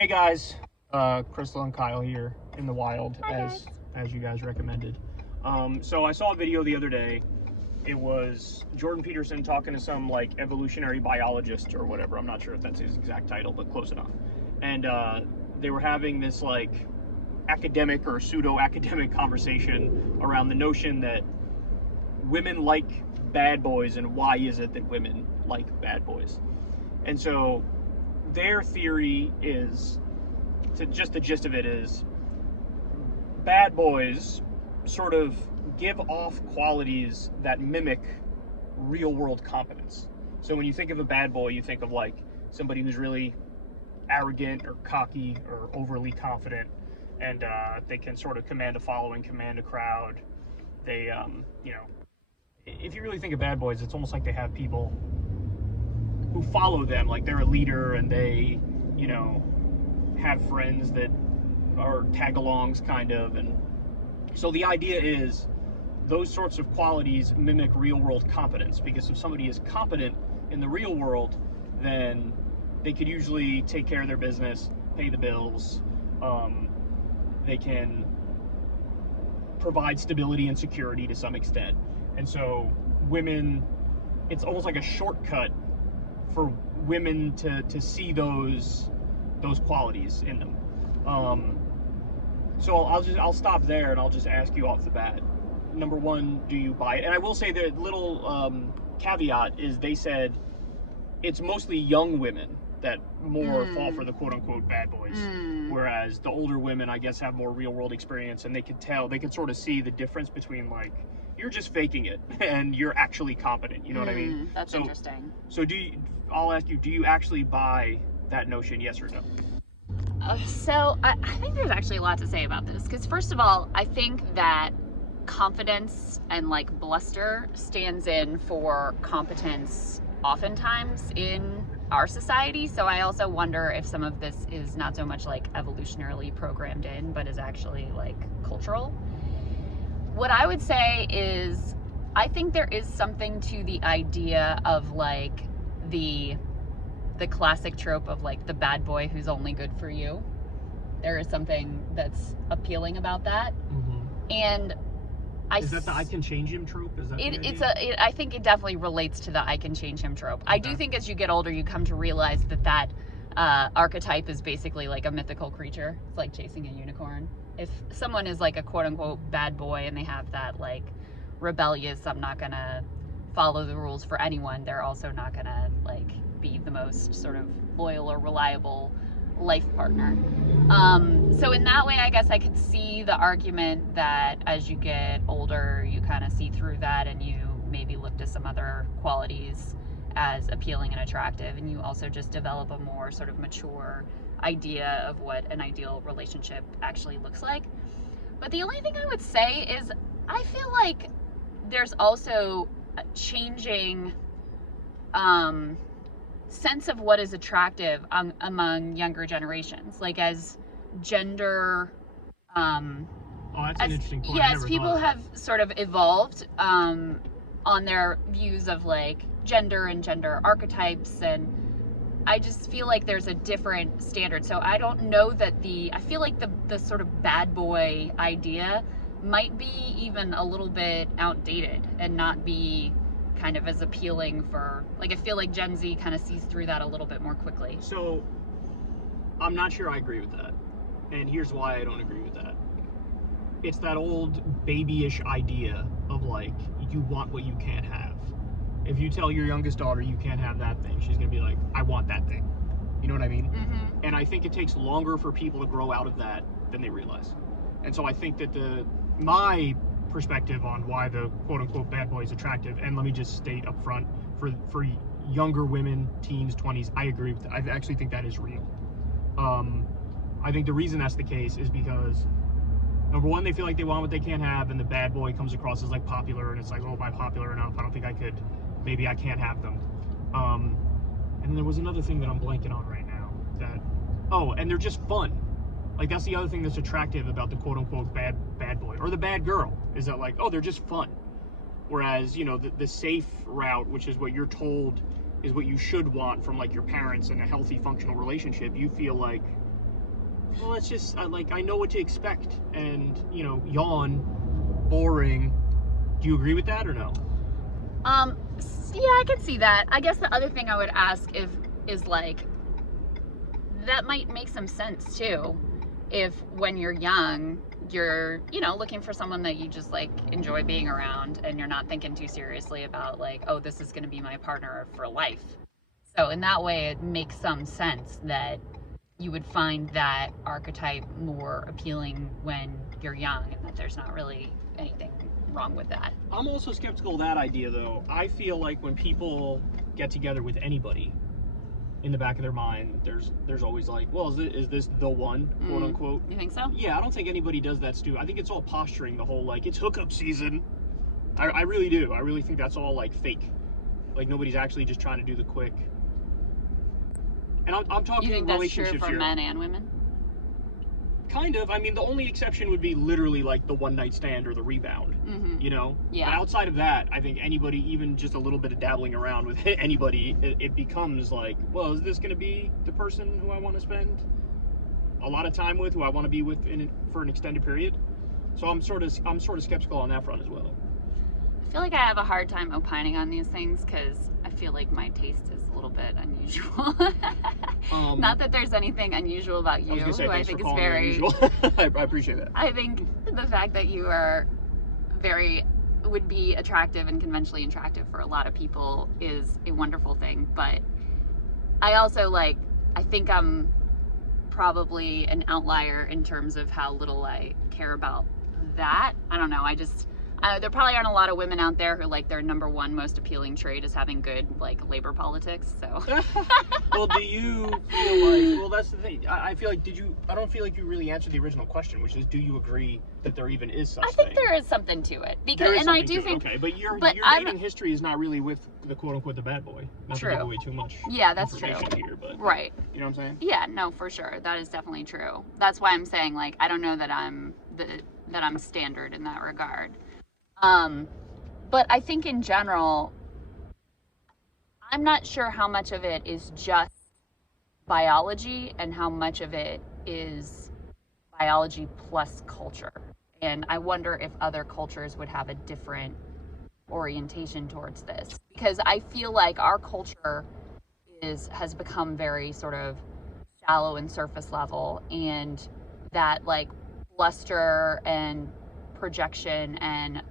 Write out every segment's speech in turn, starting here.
Hey guys, Krystal and Kyle here in the wild, Hi guys. as you guys recommended. So I saw a video the other day. It was Jordan Peterson talking to some like evolutionary biologist or whatever. I'm not sure if that's his exact title, but close enough. And they were having this like academic or pseudo academic conversation around the notion that women like bad boys and why is it that women like bad boys. And so their theory is, just the gist of it is, bad boys sort of give off qualities that mimic real world competence. So when you think of a bad boy, you think of like somebody who's really arrogant or cocky or overly confident, and they can sort of command a following, command a crowd. They, if you really think of bad boys, it's almost like they have people who follow them, like they're a leader, and they, have friends that are tag-alongs kind of. And so the idea is those sorts of qualities mimic real-world competence, because if somebody is competent in the real world, then they could usually take care of their business, pay the bills, they can provide stability and security to some extent. And so women, it's almost like a shortcut for women to see those qualities in them. So I'll stop there, and I'll just ask you off the bat. Number one, do you buy it? And I will say the little caveat is they said it's mostly young women that more fall for the quote-unquote bad boys, whereas the older women, I guess, have more real-world experience, and they could sort of see the difference between, like, you're just faking it and you're actually competent. You know what I mean? That's interesting. So I'll ask you, do you actually buy that notion, yes or no? So I think there's actually a lot to say about this, because first of all, I think that confidence and like bluster stands in for competence oftentimes in our society. So I also wonder if some of this is not so much like evolutionarily programmed in, but is actually like cultural. What I would say is, I think there is something to the idea of like the classic trope of like the bad boy who's only good for you. There is something that's appealing about that. And is that the I can change him trope? Is that I think it definitely relates to the I can change him trope. Okay. I do think as you get older, you come to realize that archetype is basically like a mythical creature. It's like chasing a unicorn. If someone is like a quote unquote bad boy and they have that like rebellious, I'm not gonna follow the rules for anyone, they're also not gonna like be the most sort of loyal or reliable life partner. So in that way, I guess I could see the argument that as you get older, you kind of see through that, and you maybe look to some other qualities as appealing and attractive, and you also just develop a more sort of mature idea of what an ideal relationship actually looks like. But the only thing I would say is, I feel like there's also a changing sense of what is attractive among younger generations, like as gender that's an interesting point. Yes, people have sort of evolved on their views of like gender and gender archetypes, and I just feel like there's a different standard. So I don't know that I feel like the sort of bad boy idea might be even a little bit outdated and not be kind of as appealing for, like, I feel like Gen Z kind of sees through that a little bit more quickly. So I'm not sure I agree with that, and here's why I don't agree with that. It's that old babyish idea of like, you want what you can't have. If you tell your youngest daughter you can't have that thing, she's gonna be like, I want that thing. You know what I mean? And I think it takes longer for people to grow out of that than they realize. And so I think that my perspective on why the quote-unquote bad boy is attractive, and let me just state up front, for younger women, teens, 20s, I agree with that. I actually think that is real. I think the reason that's the case is because, number one, they feel like they want what they can't have, and the bad boy comes across as like popular, and it's like, oh, am I popular enough? I don't think I could. Maybe I can't have them. And there was another thing that I'm blanking on right now. And they're just fun. Like, that's the other thing that's attractive about the quote-unquote bad boy or the bad girl, is that like, oh, they're just fun. Whereas, the safe route, which is what you're told is what you should want from like your parents in a healthy, functional relationship, you feel like Well, it's just like I know what to expect, and yawn, boring. Do you agree with that or no? Yeah, I can see that. I guess the other thing I would ask is like, that might make some sense too. If when you're young, you're, looking for someone that you just like enjoy being around, and you're not thinking too seriously about like, oh, this is going to be my partner for life. So in that way, it makes some sense that you would find that archetype more appealing when you're young, and that there's not really anything wrong with that. I'm also skeptical of that idea, though. I feel like when people get together with anybody, in the back of their mind, there's always like, well, is this the one, quote unquote? You think so? Yeah, I don't think anybody does that, Stu. I think it's all posturing, the whole like, it's hookup season. I really do. I really think that's all like fake. Like nobody's actually just trying to do the quick. And I'm talking relationships. You think that's true for here. Men and women? Kind of. I mean, the only exception would be literally like the one night stand or the rebound. Yeah. But outside of that, I think anybody, even just a little bit of dabbling around with anybody, it becomes like, well, is this going to be the person who I want to spend a lot of time with, who I want to be with for an extended period? So I'm sort of skeptical on that front as well. I feel like I have a hard time opining on these things because I feel like my taste is a little bit unusual. Not that there's anything unusual about you. I think it's very unusual. I appreciate that. I think the fact that you are would be attractive and conventionally attractive for a lot of people is a wonderful thing. But I also I think I'm probably an outlier in terms of how little I care about that. I don't know. There probably aren't a lot of women out there who like their number one most appealing trait is having good labor politics. So. Well, do you feel like? Well, that's the thing. I feel like I don't feel like you really answered the original question, which is, do you agree that there even is such thing? I think there is something to it I do think. Okay, but your dating history is not really with the quote unquote the bad boy. Not to give away too much. Yeah, that's true. Here, but, right. You know what I'm saying? Yeah, no, for sure. That is definitely true. That's why I'm saying I don't know that I'm standard in that regard. But I think in general, I'm not sure how much of it is just biology and how much of it is biology plus culture. And I wonder if other cultures would have a different orientation towards this. Because I feel like our culture has become very sort of shallow and surface level, and that bluster and projection and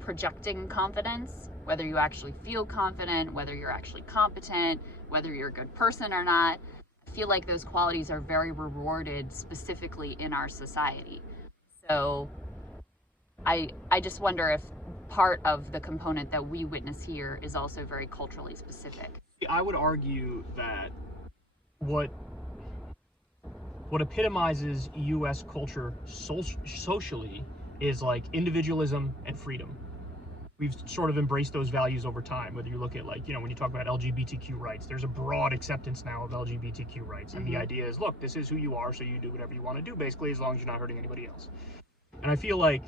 projecting confidence, whether you actually feel confident, whether you're actually competent, whether you're a good person or not. I feel like those qualities are very rewarded specifically in our society. So I just wonder if part of the component that we witness here is also very culturally specific. I would argue that what epitomizes U.S. culture socially is individualism and freedom. We've sort of embraced those values over time, whether you look at when you talk about LGBTQ rights, there's a broad acceptance now of LGBTQ rights. And the idea is, look, this is who you are, so you do whatever you want to do, basically, as long as you're not hurting anybody else. And I feel like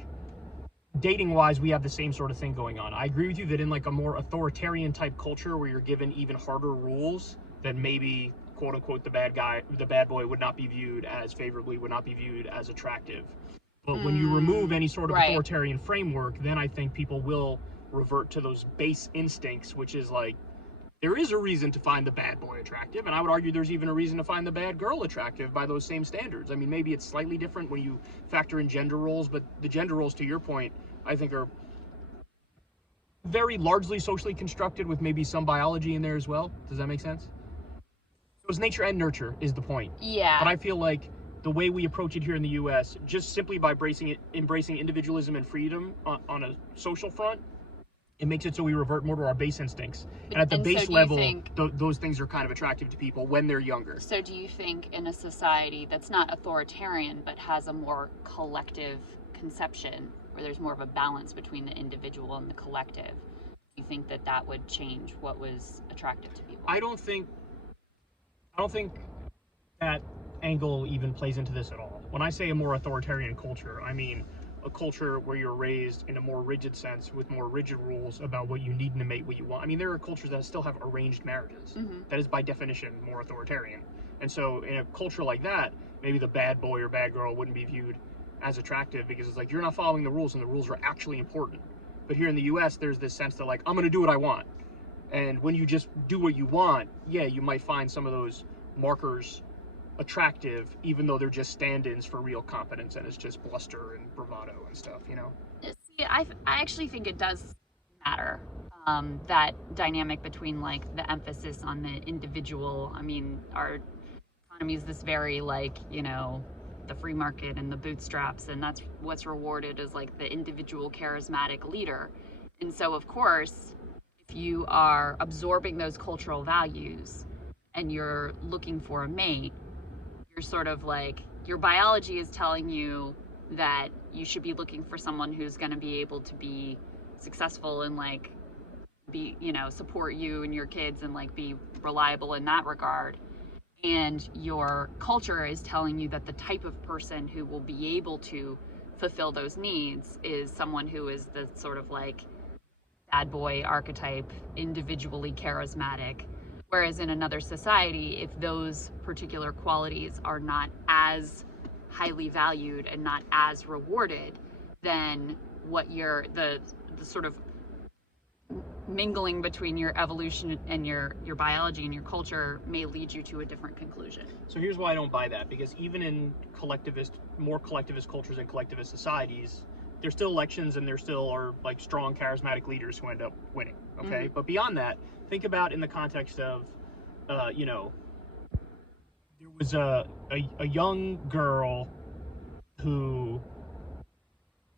dating-wise, we have the same sort of thing going on. I agree with you that in a more authoritarian type culture where you're given even harder rules, that maybe quote-unquote the bad boy would not be viewed as favorably, would not be viewed as attractive. But when you remove any sort of authoritarian framework, then I think people will revert to those base instincts, which is there is a reason to find the bad boy attractive, and I would argue there's even a reason to find the bad girl attractive by those same standards. I mean, maybe it's slightly different when you factor in gender roles, but the gender roles, to your point, I think are very largely socially constructed with maybe some biology in there as well. Does that make sense? So it's nature and nurture is the point. Yeah. But I feel like the way we approach it here in the U.S., just simply by embracing individualism and freedom on a social front, it makes it so we revert more to our base instincts. And at the base level, those things are kind of attractive to people when they're younger. So do you think in a society that's not authoritarian but has a more collective conception, where there's more of a balance between the individual and the collective, do you think that would change what was attractive to people? I don't think that angle even plays into this at all. When I say a more authoritarian culture, I mean a culture where you're raised in a more rigid sense with more rigid rules about what you need in a mate, what you want. I mean, there are cultures that still have arranged marriages. That is by definition more authoritarian. And so in a culture like that, maybe the bad boy or bad girl wouldn't be viewed as attractive because it's like you're not following the rules and the rules are actually important. But here in the US, there's this sense that like, I'm going to do what I want. And when you just do what you want, yeah, you might find some of those markers attractive, even though they're just stand-ins for real competence and it's just bluster and bravado and stuff, you know? See, I actually think it does matter, that dynamic between like the emphasis on the individual. I mean, our economy is this very like, you know, the free market and the bootstraps, and that's what's rewarded as like the individual charismatic leader. And so of course, if you are absorbing those cultural values and you're looking for a mate, you're sort of like, your biology is telling you that you should be looking for someone who's going to be able to be successful and like be, you know, support you and your kids and like be reliable in that regard. And your culture is telling you that the type of person who will be able to fulfill those needs is someone who is the sort of like bad boy archetype, individually charismatic. Whereas in another society, if those particular qualities are not as highly valued and not as rewarded, then what the sort of mingling between your evolution and your biology and your culture may lead you to a different conclusion. So here's why I don't buy that, because even in more collectivist cultures and collectivist societies, there's still elections and there still are like strong charismatic leaders who end up winning, okay? But beyond that, think about in the context of, you know, there was a young girl who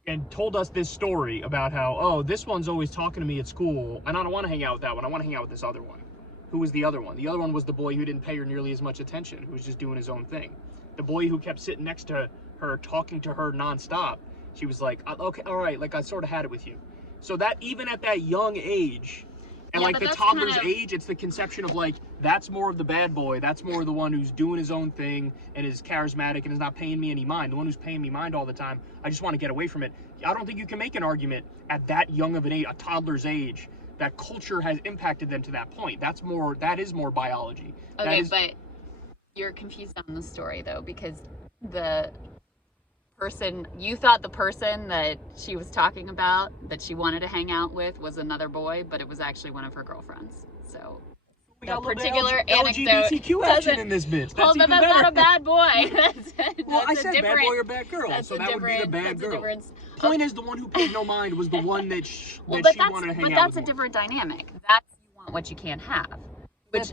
and told us this story about how, oh, this one's always talking to me at school, and I don't want to hang out with that one. I want to hang out with this other one. Who was the other one? The other one was the boy who didn't pay her nearly as much attention, who was just doing his own thing. The boy who kept sitting next to her, talking to her nonstop, she was like, okay, all right, like I sort of had it with you. So that even at that young age, and like the toddler's age, it's the conception of like, that's more of the bad boy. That's more of the one who's doing his own thing and is charismatic and is not paying me any mind. The one who's paying me mind all the time, I just want to get away from it. I don't think you can make an argument at that young of an age, a toddler's age, that culture has impacted them to that point. That is more biology. Okay, but you're confused on the story though, because you thought the person that she was talking about that she wanted to hang out with was another boy, but it was actually one of her girlfriends. So the particular anecdote LGBTQ action in this bitch. That's even better. Not a bad boy. Well, I said bad boy or bad girl, so that would be the bad girl. Point is, the one who paid no mind was the one that she wanted to hang out with. But that's a different dynamic. That's you want what you can't have. Which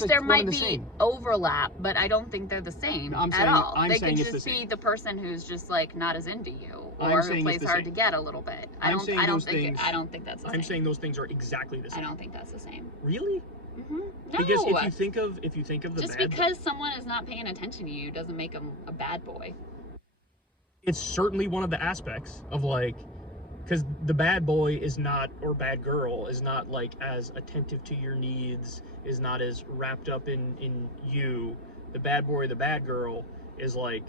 there might be overlap, but I don't think they're the same at all. They could just be the person who's just like not as into you, or who plays hard to get a little bit. I don't think that's the same. I'm saying those things are exactly the same. I don't think that's the same. Really? Mm-hmm. No. Because if you think of the just because someone is not paying attention to you doesn't make them a bad boy. It's certainly one of the aspects of like, because the bad boy is not, or bad girl is not like as attentive to your needs, is not as wrapped up in you. The bad boy or the bad girl is like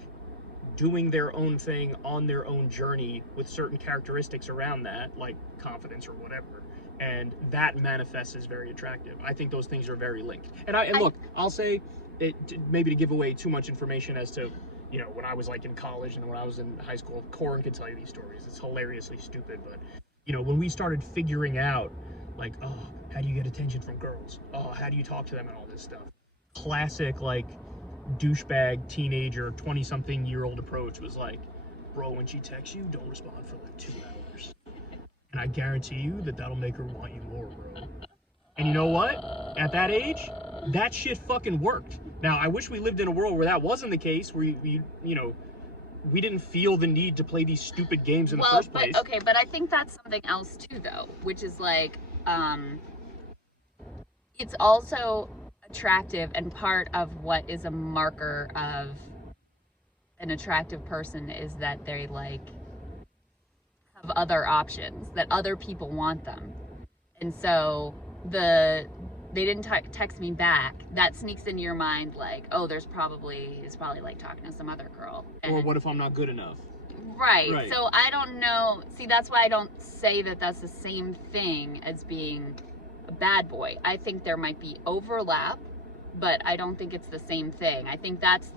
doing their own thing on their own journey with certain characteristics around that, like confidence or whatever. And that manifests as very attractive. I think those things are very linked. And look, I'll say it, maybe to give away too much information as to, you know, when I was like in college and when I was in high school, Corin can tell you these stories. It's hilariously stupid, but you know, when we started figuring out like, oh, how do you get attention from girls? Oh, how do you talk to them and all this stuff? Classic like douchebag teenager 20-something-year-old approach was like, bro, when she texts you, don't respond for like 2 hours. And I guarantee you that'll make her want you more, bro. And you know what? At that age, that shit fucking worked. Now, I wish we lived in a world where that wasn't the case, where we didn't feel the need to play these stupid games in the first place. But I think that's something else too, though, which is like, it's also attractive, and part of what is a marker of an attractive person is that they like have other options, that other people want them. And so they didn't text me back, that sneaks into your mind like, oh, he's probably like talking to some other girl. Or what if I'm not good enough? Right. So I don't know. See, that's why I don't say that that's the same thing as being a bad boy. I think there might be overlap but I don't think it's the same thing. I think that's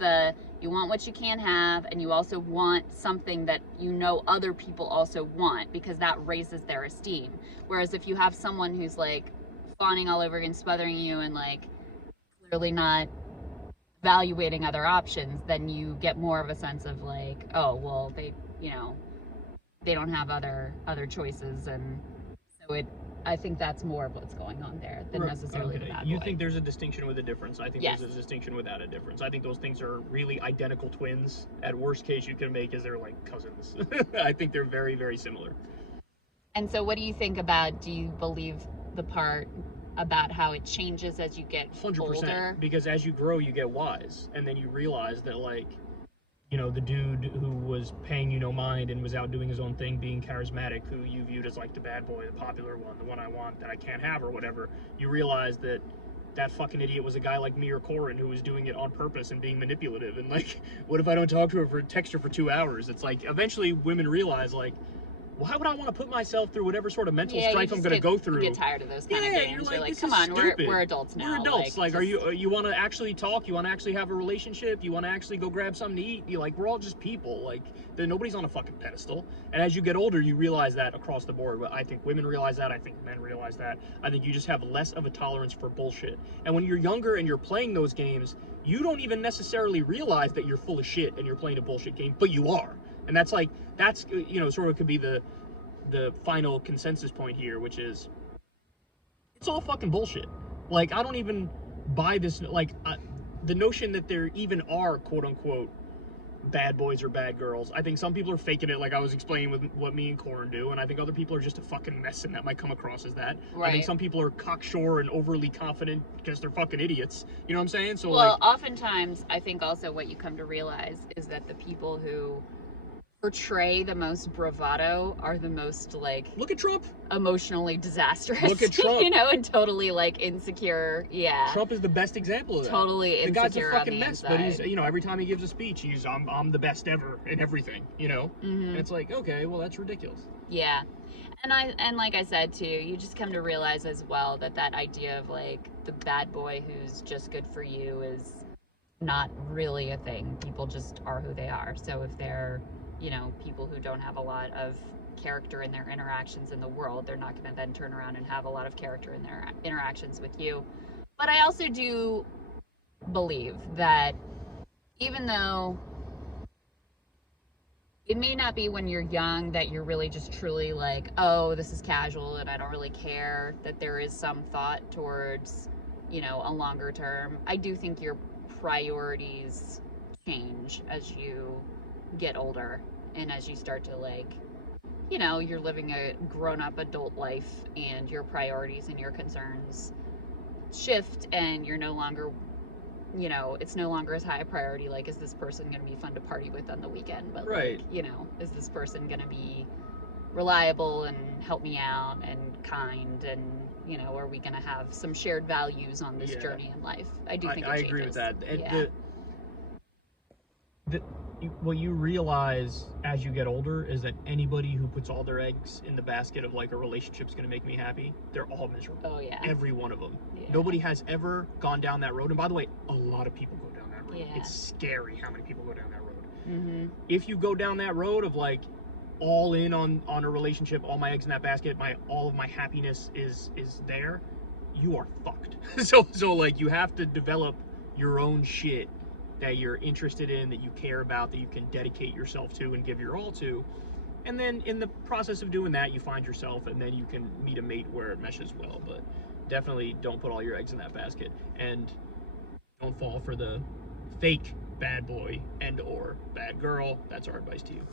you want what you can't have, and you also want something that you know other people also want, because that raises their esteem. Whereas if you have someone who's like fawning all over and smothering you and like clearly not evaluating other options, then you get more of a sense of like, oh, well, they don't have other choices, and so I think that's more of what's going on there than necessarily the bad boy. You think there's a distinction with a difference? I think Yes. There's a distinction without a difference. I think those things are really identical twins. At worst case you can make is they're like cousins. I think they're very, very similar. And so what do you think about, do you believe the part about how it changes as you get 100%, older? Because as you grow you get wise, and then you realize that, like, you know, the dude who was paying you no mind and was out doing his own thing, being charismatic, who you viewed as like the bad boy, the popular one, the one I want that I can't have or whatever, you realize that that fucking idiot was a guy like me or Corin who was doing it on purpose and being manipulative. And like, what if I don't talk to her text her for 2 hours? It's like, eventually women realize, like, why would I want to put myself through whatever sort of mental strife I'm going to go through? You get tired of those kind of games. You're like, come on, we're adults now. We're adults. Like, are you want to actually talk? You want to actually have a relationship? You want to actually go grab something to eat? We're all just people. Like, nobody's on a fucking pedestal. And as you get older, you realize that across the board. I think women realize that. I think men realize that. I think you just have less of a tolerance for bullshit. And when you're younger and you're playing those games, you don't even necessarily realize that you're full of shit and you're playing a bullshit game, but you are. And that's sort of could be the final consensus point here, which is, it's all fucking bullshit. Like, I don't even buy this, like, the notion that there even are quote-unquote bad boys or bad girls. I think some people are faking it, like I was explaining with what me and Corin do, and I think other people are just a fucking mess, and that might come across as that. Right. I think some people are cocksure and overly confident because they're fucking idiots. You know what I'm saying? So, well, like, oftentimes, I think also what you come to realize is that the people who portray the most bravado are the most, like, look at Trump, emotionally disastrous. Look at Trump. You know, and totally like insecure. Yeah, Trump is the best example of that. Totally insecure. The guy's a fucking mess, inside. but he's, you know, every time he gives a speech, he's I'm the best ever in everything, you know. And it's like, okay, well, that's ridiculous. Yeah, and like I said too, you just come to realize as well that idea of like the bad boy who's just good for you is not really a thing. People just are who they are. So if they're, you know, people who don't have a lot of character in their interactions in the world, they're not going to then turn around and have a lot of character in their interactions with you. But I also do believe that even though it may not be when you're young that you're really just truly like, oh, this is casual and I don't really care, that there is some thought towards, you know, a longer term. I do think your priorities change as you get older and as you start to, like, you know, you're living a grown-up adult life and your priorities and your concerns shift, and you're no longer, you know, it's no longer as high a priority, like, is this person going to be fun to party with on the weekend? But, right. Like, you know, is this person going to be reliable and help me out and kind, and, you know, are we going to have some shared values on this journey in life? I do think I agree with that. What you realize as you get older is that anybody who puts all their eggs in the basket of like a relationship's going to make me happy, they're all miserable. Oh yeah. Every one of them. Yeah. Nobody has ever gone down that road. And by the way, a lot of people go down that road. Yeah. It's scary how many people go down that road. If you go down that road of like all in on a relationship, all my eggs in that basket, all of my happiness is there, you are fucked. So like, you have to develop your own shit that you're interested in, that you care about, that you can dedicate yourself to and give your all to. And then in the process of doing that, you find yourself, and then you can meet a mate where it meshes well. But definitely don't put all your eggs in that basket, and don't fall for the fake bad boy and or bad girl. That's our advice to you.